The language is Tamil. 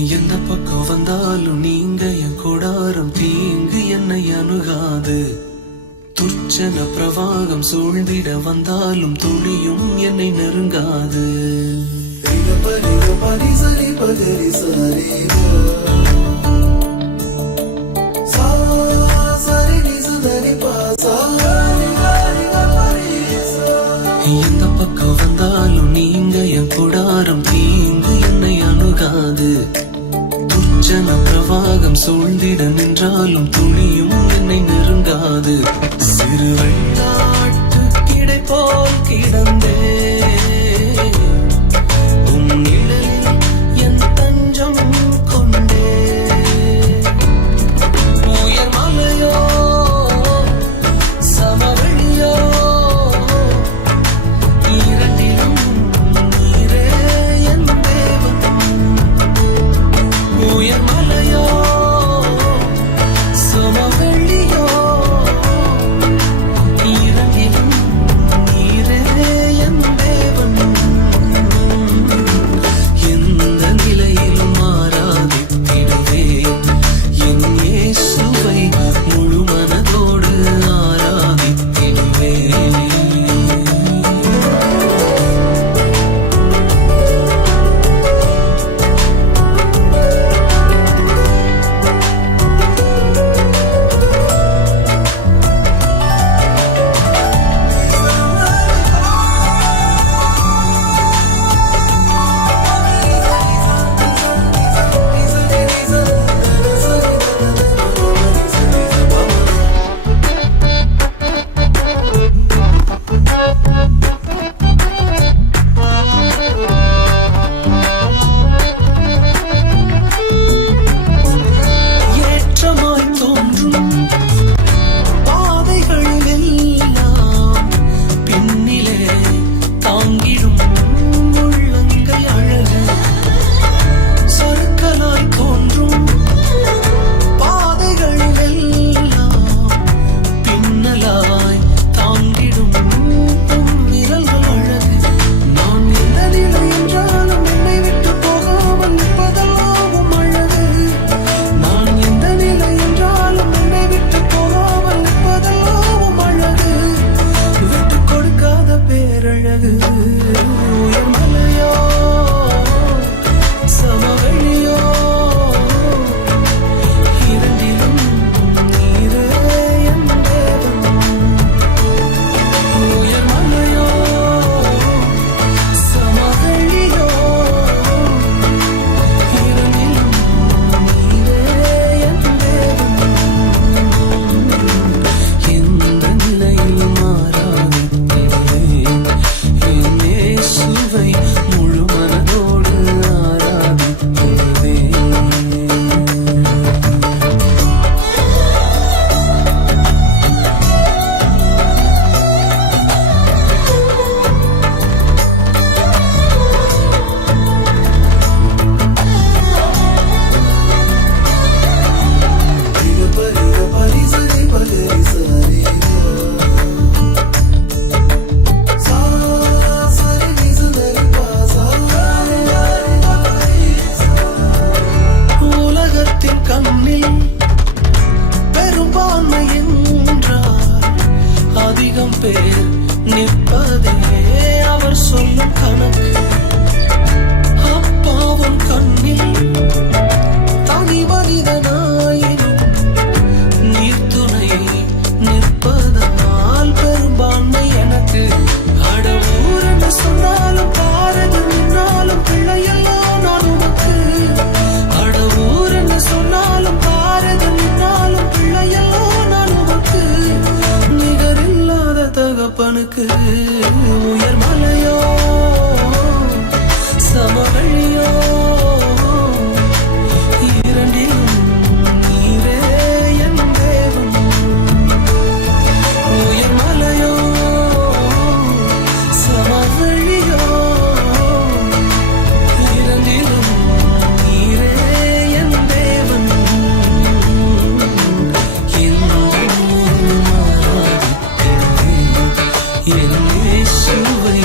எந்த பக்கம் வந்தாலும் நீங்க என் கூடாரம் தீங்கு என்னை அணுகாது. துர்ச்சன பிரவாகம் சூழ்ந்திட வந்தாலும் துளியும் என்னை நெருங்காது. எந்த பக்கம் வந்தாலும் நீங்க என் கூடாரம் தீங்கு என்னை அணுகாது. துர்ச்சன பிரவாகம் சூழ்ந்திட நின்றாலும் துளியும் என்னை நெருங்காது. சிறு வெள்ளாட்டு கிடை போல் கிடந்தே உன் நிழலில் என் தஞ்சம் கொண்டே. உயர் மலையோ சமவெளியோ இரண்டிலும் நீரே என் தேவன். உயர் மலையோ சமவெளியோ இரண்டிலும் நீரே என் தேவன். எந்த நிலையிலும் ஆராதித்திடுவேன் என் இயேசுவை முழு மனதோடு ஆராதித்திடுவேன். ஏற்றமாய் தோன்றும் பாதைகளில் எல்லாம் பின்னிலே தாங்கிடும் உள்ளங்கை அழகு. சறுக்கலாய் தோன்றும் பாதைகளில் எல்லாம் பின்னலாய் தாங்கிடும் விரல்கள் அழகு. நான் எந்த நிலை என்றாலும் என்னை விட்டு போகாமல் நிற்பதெல்லாம் அழகு. நான் எந்த நிலை என்றாலும் என்னை விட்டு போகாமல் நிற்பதெல்லாம் அழகு. விட்டு கொடுக்காத பேரழகு. உயர் மலையோ சமவெளியோ இரண்டிலும் நீரே என் தேவன். உயர் மலையோ சமவெளியோ இரண்டிலும் நீரே என் தேவன். எந்த நிலையிலும் ஆராதித்திடுவேன் என் இயேசுவை முழு மனதோடு ஆராதித்திடுவேன். உலகத்தின் கண்ணில் பெரும்பான்மை என்றார் அதிகம் பேர் நிற்பதே அவர் சொல்லும் கணக்கு. அப்பாவும் கண்ணில் தனி மனிதனாயினும் நீர்த்துணை நிற்பதனால் பெரும்பான்மை எனக்கு. அடவூர் என்று சொன்னாலும் பாரதி நின்றாலும் பிள்ளையெல்லாம் நான் உனக்கு. அடவூர் என்று சொன்னாலும் பாரதி நின்றாலும் பிள்ளையெல்லாம் நான் உனக்கு. நிகரில்லாத தகப்பனுக்கு. உயர் மலையோ சமவெளியோ இரண்டிலும் நீரே என் தேவன். உயர் மலையோ சமவெளியோ இரண்டிலும் நீரே என் தேவன். என்றும் ஆராதித்திடுவேன் என் இயேசுவை